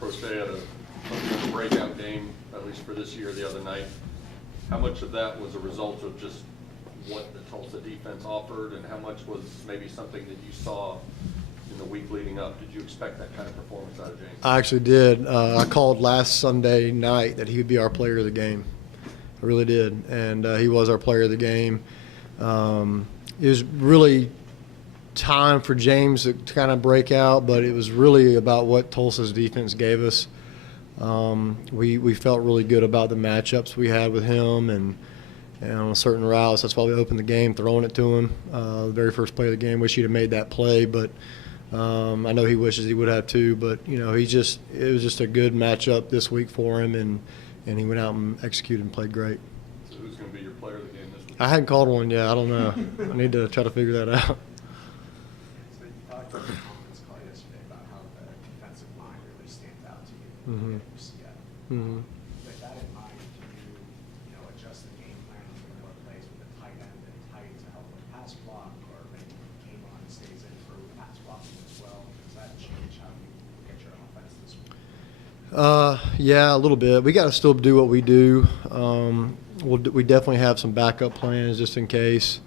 Prochet had a breakout game, at least for this year, the other night. How much of that was a result of just what the Tulsa defense offered, and how much was maybe something that you saw in the week leading up? Did you expect that kind of performance out of James? I actually did. I called last Sunday night that he would be our player of the game. I really did, and he was our player of the game. It was really time for James to kind of break out, but it was really about what Tulsa's defense gave us. We felt really good about the matchups we had with him and on certain routes. That's why we opened the game throwing it to him. The very first play of the game, wish he'd have made that play, but I know he wishes he would have too. But it was just a good matchup this week for him, and he went out and executed and played great. So who's going to be your player of the game this week? I hadn't called one yet. I don't know. I need to try to figure that out. So you talked about the conference call yesterday about how the defensive line really stands out to you. Mhm. You see that. Mhm. With that in mind, do you adjust the game plan on some more plays with the tight end and tight to help with pass block, or maybe K'Von stays in for pass blocking as well? Does that change how you look at your offense this week? Yeah, a little bit. We got to still do what we do. We definitely have some backup plans just in case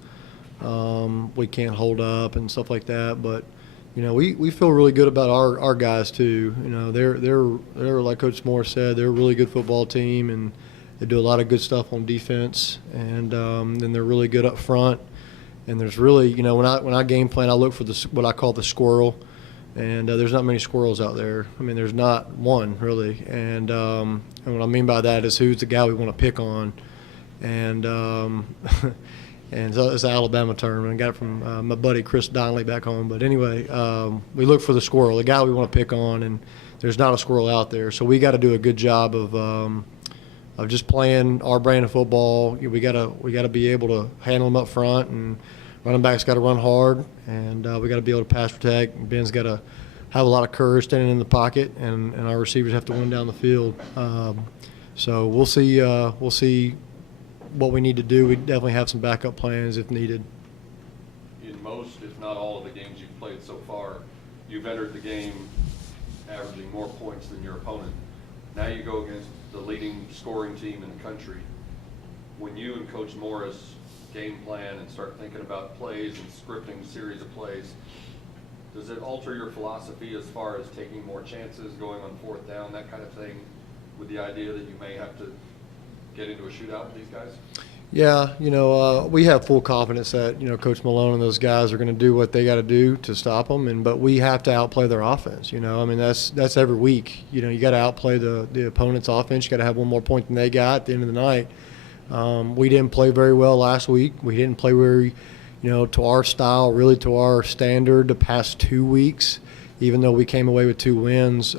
we can't hold up and stuff like that. But we feel really good about our guys too. They're like Coach Moore said, they're a really good football team, and they do a lot of good stuff on defense. And then they're really good up front. And there's really, when I game plan, I look for what I call the squirrel. And there's not many squirrels out there. I mean, there's not one really. And what I mean by that is who's the guy we want to pick on. And and so it's an Alabama term, and I got it from my buddy Chris Donnelly back home. But anyway, we look for the squirrel, the guy we want to pick on, and there's not a squirrel out there. So we got to do a good job of just playing our brand of football. We got to be able to handle them up front, and running back's got to run hard, and we got to be able to pass protect. Ben's got to have a lot of courage standing in the pocket, and our receivers have to win down the field. So we'll see what we need to do. We definitely have some backup plans if needed. In most, if not all, of the games you've played so far, you've entered the game averaging more points than your opponent. Now you go against the leading scoring team in the country. When you and Coach Morris game plan and start thinking about plays and scripting a series of plays, does it alter your philosophy as far as taking more chances, going on fourth down, that kind of thing, with the idea that you may have to get into a shootout with these guys? Yeah, we have full confidence that Coach Malone and those guys are going to do what they got to do to stop them, but we have to outplay their offense. I mean that's every week. You got to outplay the opponent's offense. You got to have one more point than they got at the end of the night. We didn't play very well last week. We didn't play very, to our style, really to our standard the past 2 weeks. Even though we came away with 2 wins,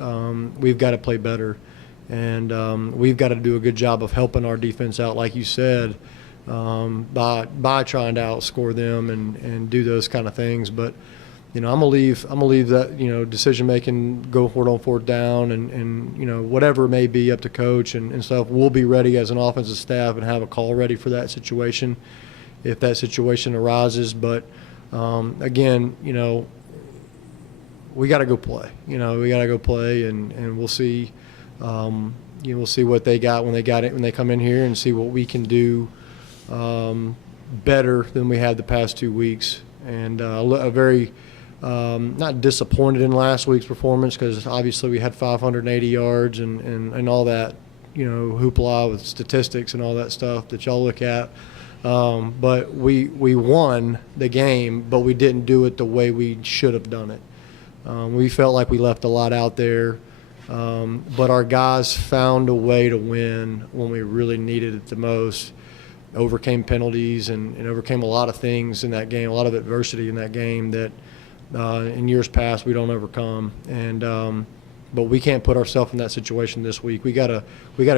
we've got to play better. And we've got to do a good job of helping our defense out, like you said, by trying to outscore them and do those kind of things. But I'm gonna leave that decision making, go for it on fourth down, and whatever it may be up to coach and stuff. We'll be ready as an offensive staff and have a call ready for that situation if that situation arises. But again, we got to go play. We got to go play, and we'll see. We'll see what they got when they come in here, and see what we can do better than we had the past 2 weeks. And a very not disappointed in last week's performance, because obviously we had 580 yards and all that, hoopla with statistics and all that stuff that y'all look at. But we won the game, but we didn't do it the way we should have done it. We felt like we left a lot out there. But our guys found a way to win when we really needed it the most, overcame penalties and overcame a lot of things in that game, a lot of adversity in that game that in years past we don't overcome. And but we can't put ourselves in that situation this week. We gotta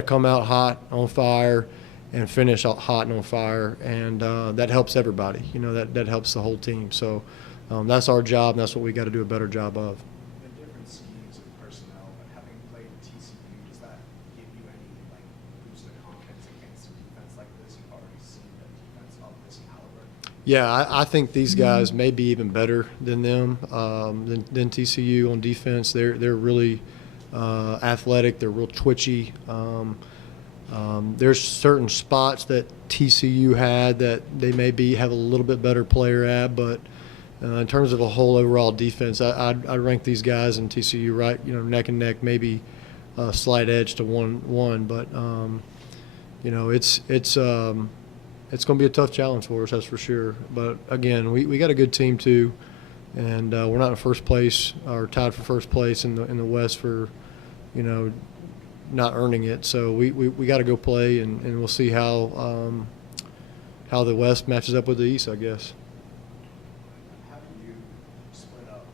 come out hot, on fire, and finish out hot and on fire, and that helps everybody. That helps the whole team. So that's our job, and that's what we got to do a better job of. Different schemes of personnel, but having played TCU, does that give you any boost of confidence against a defense like this? You've already seen the defense of this caliber. Yeah, I think these guys may be even better than them, than TCU on defense. They're really athletic. They're real twitchy. There's certain spots that TCU had that they maybe have a little bit better player at, but in terms of a whole overall defense, I'd rank these guys in TCU right, neck and neck, maybe a slight edge to one. But it's going to be a tough challenge for us, that's for sure. But again, we got a good team too, and we're not in first place or tied for first place in the West for, not earning it. So we got to go play, and we'll see how the West matches up with the East, I guess. How do you split up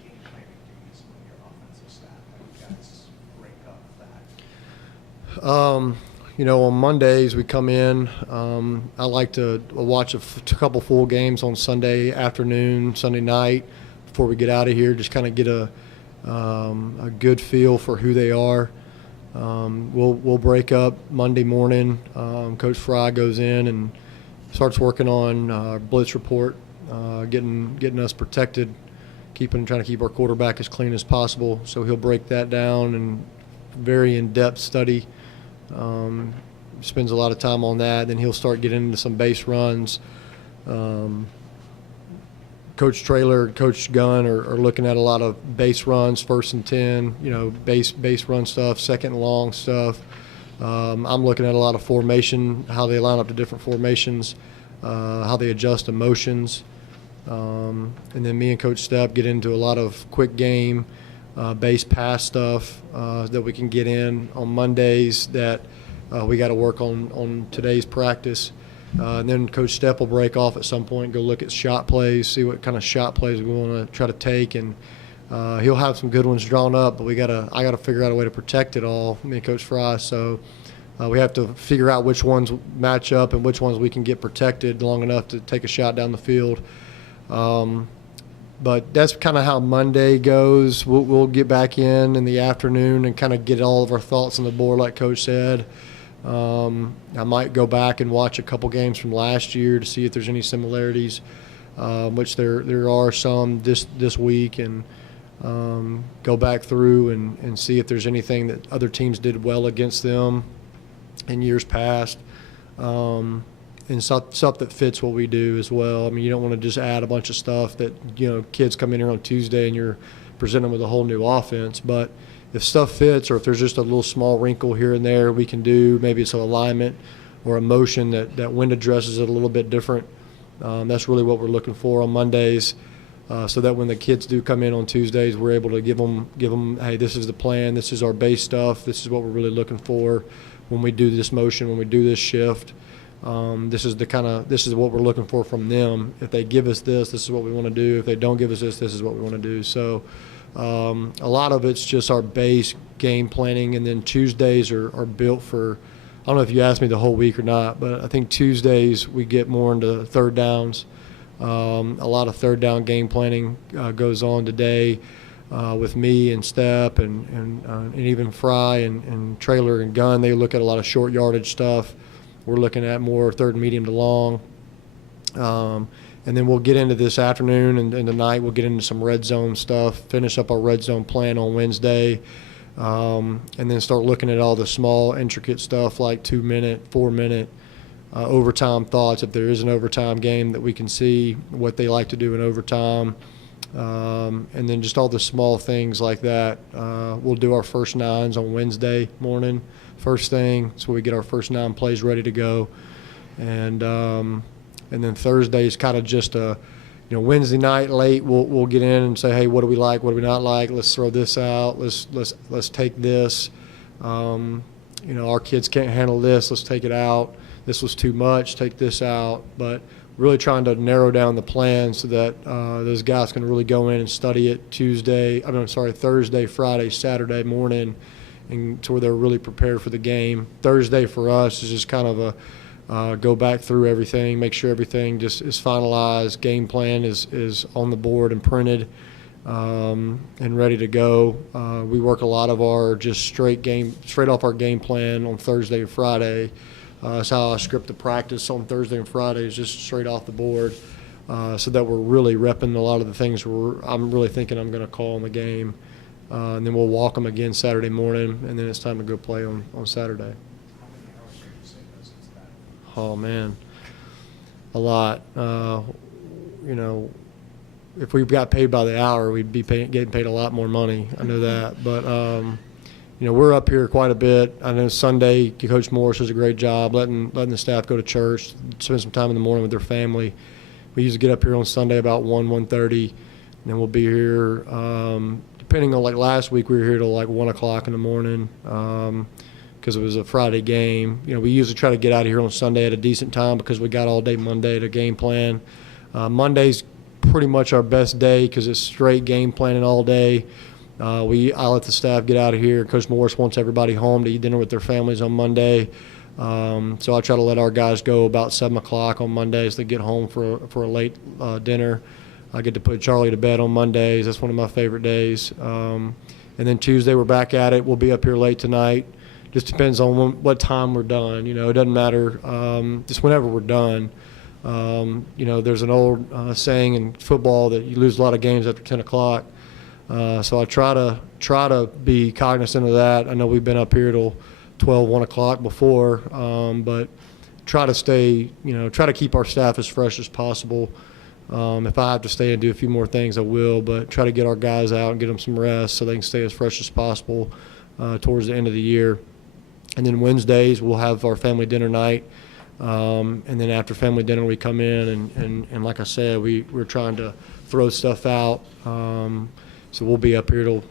game planning duties with your offensive staff? How do you guys break up that? On Mondays we come in. I like to watch a couple full games on Sunday afternoon, Sunday night before we get out of here. Just kind of get a good feel for who they are. We'll break up Monday morning. Coach Fry goes in and starts working on our blitz report, getting us protected, trying to keep our quarterback as clean as possible. So he'll break that down and very in-depth study. Spends a lot of time on that. Then he'll start getting into some base runs. Coach Traylor, Coach Gunn are looking at a lot of base runs, 1st and 10, base run stuff, 2nd and long stuff. I'm looking at a lot of formation, how they line up to different formations, how they adjust emotions. And then me and Coach Stepp get into a lot of quick game, base pass stuff that we can get in on Mondays that we got to work on today's practice. And then Coach Stepp will break off at some point, go look at shot plays, see what kind of shot plays we want to try to take, and he'll have some good ones drawn up. But I got to figure out a way to protect it all, me and Coach Fry. So we have to figure out which ones match up and which ones we can get protected long enough to take a shot down the field. But that's kind of how Monday goes. We'll get back in the afternoon and kind of get all of our thoughts on the board, like Coach said. I might go back and watch a couple games from last year to see if there's any similarities, which there are some this week, and go back through and see if there's anything that other teams did well against them in years past, and stuff that fits what we do as well. I mean, you don't want to just add a bunch of stuff that, kids come in here on Tuesday and you're presenting them with a whole new offense, but if stuff fits, or if there's just a little small wrinkle here and there we can do, maybe it's an alignment or a motion that wind addresses it a little bit different. That's really what we're looking for on Mondays, so that when the kids do come in on Tuesdays, we're able to give them, hey, this is the plan, this is our base stuff, this is what we're really looking for when we do this motion, when we do this shift. This is what we're looking for from them. If they give us this is what we want to do. If they don't give us this is what we want to do. So a lot of it's just our base game planning, and then Tuesdays are built for, I don't know if you asked me the whole week or not, but I think Tuesdays we get more into third downs. A lot of third down game planning goes on today with me and Stepp and even Fry and Traylor and Gunn. They look at a lot of short yardage stuff. We're looking at more third and medium to long. And then we'll get into this afternoon and tonight we'll get into some red zone stuff, finish up our red zone plan on Wednesday, and then start looking at all the small, intricate stuff like 2-minute, 4-minute overtime thoughts. If there is an overtime game that we can see, what they like to do in overtime, and then just all the small things like that. We'll do our first nines on Wednesday morning, first thing, so we get our first 9 plays ready to go. And then Thursday is kind of just Wednesday night late. We'll get in and say, hey, what do we like? What do we not like? Let's throw this out. Let's take this. Our kids can't handle this. Let's take it out. This was too much. Take this out. But really trying to narrow down the plan so that those guys can really go in and study it Thursday, Friday, Saturday morning, and to where they're really prepared for the game. Thursday for us is just kind of a go back through everything, make sure everything just is finalized, game plan is on the board and printed and ready to go. We work a lot of our just straight off our game plan on Thursday and Friday. That's how I script the practice on Thursday and Friday, is just straight off the board, so that we're really repping a lot of the things I'm really thinking I'm going to call in the game. and then we'll walk them again Saturday morning, and then it's time to go play on Saturday. How many hours would you say goes into that? Oh, man, a lot. If we got paid by the hour, we'd be getting paid a lot more money. I know that. But, we're up here quite a bit. I know Sunday, Coach Morris does a great job letting the staff go to church, spend some time in the morning with their family. We usually get up here on Sunday about 1:30, and then we'll be here. Depending on, like last week, we were here till like 1 o'clock in the morning because it was a Friday game. We usually try to get out of here on Sunday at a decent time because we got all day Monday to game plan. Monday's pretty much our best day because it's straight game planning all day. I let the staff get out of here. Coach Morris wants everybody home to eat dinner with their families on Monday. So I try to let our guys go about 7 o'clock on Mondays to get home for a late dinner. I get to put Charlie to bed on Mondays. That's one of my favorite days. And then Tuesday we're back at it. We'll be up here late tonight. Just depends on what time we're done. It doesn't matter. Just whenever we're done. There's an old saying in football that you lose a lot of games after 10 o'clock. So I try to be cognizant of that. I know we've been up here till 12, 1 o'clock before, but try to keep our staff as fresh as possible. If I have to stay and do a few more things, I will, but try to get our guys out and get them some rest so they can stay as fresh as possible towards the end of the year. And then Wednesdays we'll have our family dinner night. And then after family dinner we come in and like I said, we're trying to throw stuff out. So we'll be up here till,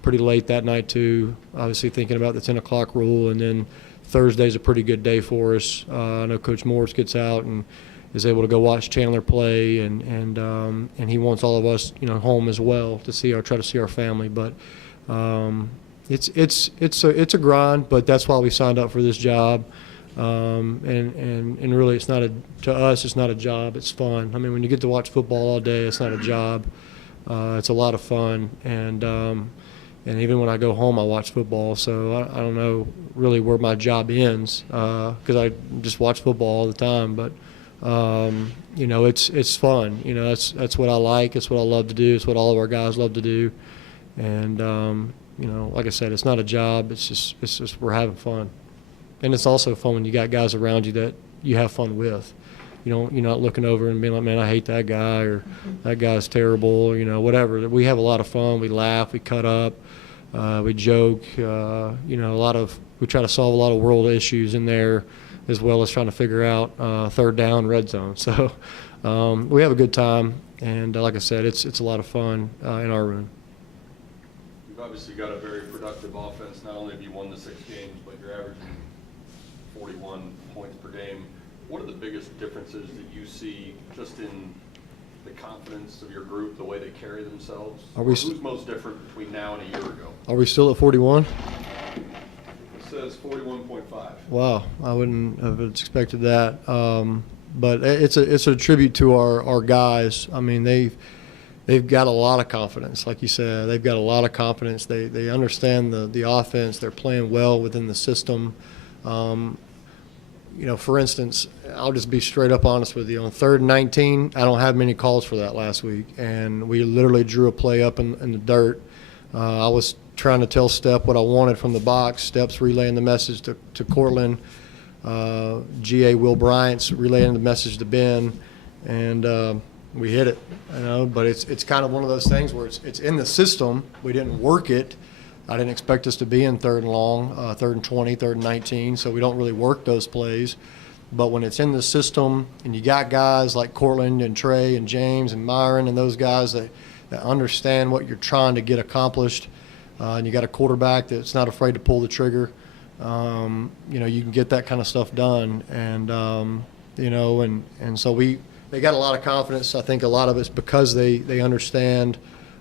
pretty late that night too, obviously thinking about the 10 o'clock rule. And then Thursday's a pretty good day for us. I know Coach Morris gets out and is able to go watch Chandler play, and he wants all of us, home as well to try to see our family. But it's a grind, but that's why we signed up for this job. And really, to us, it's not a job. It's fun. I mean, when you get to watch football all day, it's not a job. It's a lot of fun, and even when I go home, I watch football. So I don't know really where my job ends because I just watch football all the time. But it's fun. That's what I like. It's what I love to do. It's what all of our guys love to do. And like I said, it's not a job. It's just we're having fun. And it's also fun when you got guys around you that you have fun with. You're not looking over and being like, man, I hate that guy, or that guy's terrible, or, whatever. We have a lot of fun. We laugh, we cut up, we joke, we try to solve a lot of world issues in there, as well as trying to figure out third down, red zone. So we have a good time. And like I said, it's a lot of fun in our room. You've obviously got a very productive offense. Not only have you won the 6 games, but you're averaging 41 points per game. What are the biggest differences that you see just in the confidence of your group, the way they carry themselves? Who's most different between now and a year ago? Are we still at 41? It says 41.5. Wow, I wouldn't have expected that. But it's a tribute to our guys. I mean, they've got a lot of confidence, like you said. They've got a lot of confidence. They understand the offense. They're playing well within the system. For instance, I'll just be straight up honest with you. On 3rd and 19, I don't have many calls for that last week, and we literally drew a play up in the dirt. I was trying to tell Step what I wanted from the box. Step's relaying the message to Cortland. GA Will Bryant's relaying the message to Ben, and we hit it. But it's kind of one of those things where it's in the system. We didn't work it. I didn't expect us to be in 3rd and long, 3rd and 20, 3rd and 19, so we don't really work those plays. But when it's in the system and you got guys like Cortland and Trey and James and Myron and those guys that understand what you're trying to get accomplished, and you got a quarterback that's not afraid to pull the trigger, you can get that kind of stuff done. And, and so they got a lot of confidence. I think a lot of it's because they understand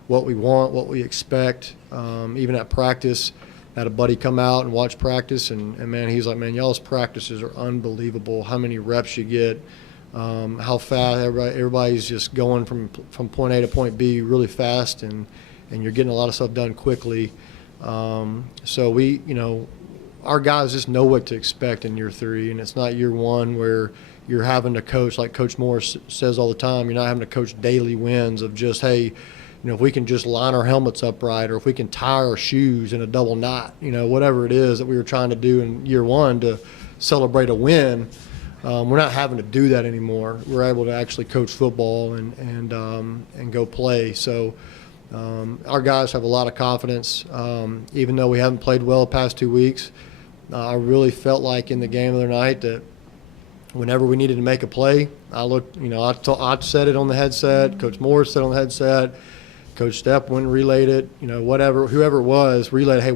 what we want, what we expect. Even at practice, I had a buddy come out and watch practice, and man, he's like, man, y'all's practices are unbelievable. How many reps you get, how fast everybody's just going from point A to point B really fast, and you're getting a lot of stuff done quickly. So our guys just know what to expect in year 3, and it's not year 1 where you're having to coach, like Coach Morris says all the time, you're not having to coach daily wins of just, hey, if we can just line our helmets up right, or if we can tie our shoes in a double knot, whatever it is that we were trying to do in year one to celebrate a win, we're not having to do that anymore. We're able to actually coach football and go play. So our guys have a lot of confidence. Even though we haven't played well the past 2 weeks, I really felt like in the game of the night that whenever we needed to make a play, I looked, I said it on the headset, Coach Morris said on the headset, Coach Stepp went and relayed it, whoever it was, relayed, hey,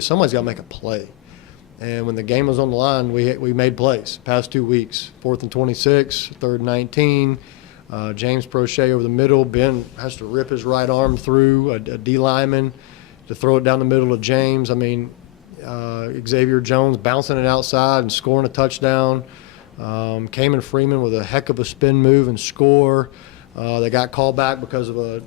somebody's got to make a play. And when the game was on the line, we made plays past 2 weeks. 4th and 26, 3rd and 19. James Prochet over the middle. Ben has to rip his right arm through a D lineman to throw it down the middle of James. Xavier Jones bouncing it outside and scoring a touchdown. Kamen Freeman with a heck of a spin move and score. They got called back because of a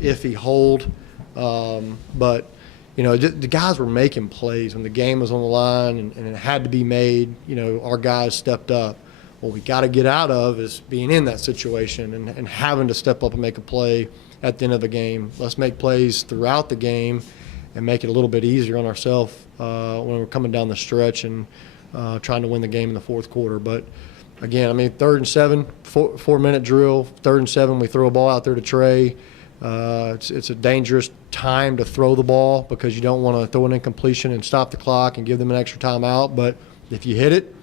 iffy hold. But the guys were making plays when the game was on the line and it had to be made. Our guys stepped up. What we got to get out of is being in that situation and having to step up and make a play at the end of the game. Let's make plays throughout the game and make it a little bit easier on ourselves when we're coming down the stretch and trying to win the game in the fourth quarter. But again, 3rd and 7, 4-minute drill. 3rd and 7, we throw a ball out there to Trey. It's a dangerous time to throw the ball because you don't want to throw an incompletion and stop the clock and give them an extra timeout. But if you hit it,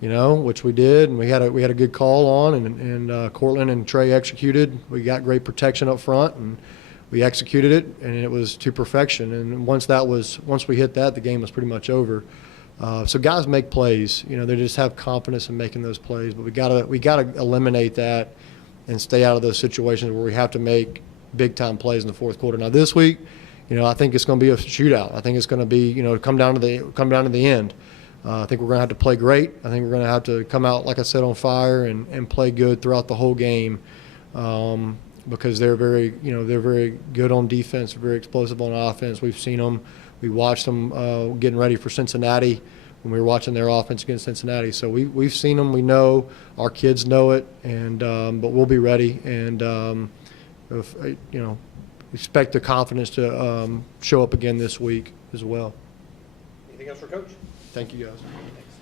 which we did, and we had a good call on, and Cortland and Trey executed. We got great protection up front, and we executed it, and it was to perfection. And once we hit that, the game was pretty much over. So guys make plays. They just have confidence in making those plays. But we gotta eliminate that and stay out of those situations where we have to make big time plays in the fourth quarter. Now this week, I think it's going to be a shootout. I think it's going to be come down to the end. I think we're going to have to play great. I think we're going to have to come out, like I said, on fire and play good throughout the whole game because they're very good on defense, very explosive on offense. We've seen them. We watched them getting ready for Cincinnati when we were watching their offense against Cincinnati. So we've seen them. We know our kids know it, and but we'll be ready and expect the confidence to show up again this week as well. Anything else for Coach? Thank you, guys. Thanks.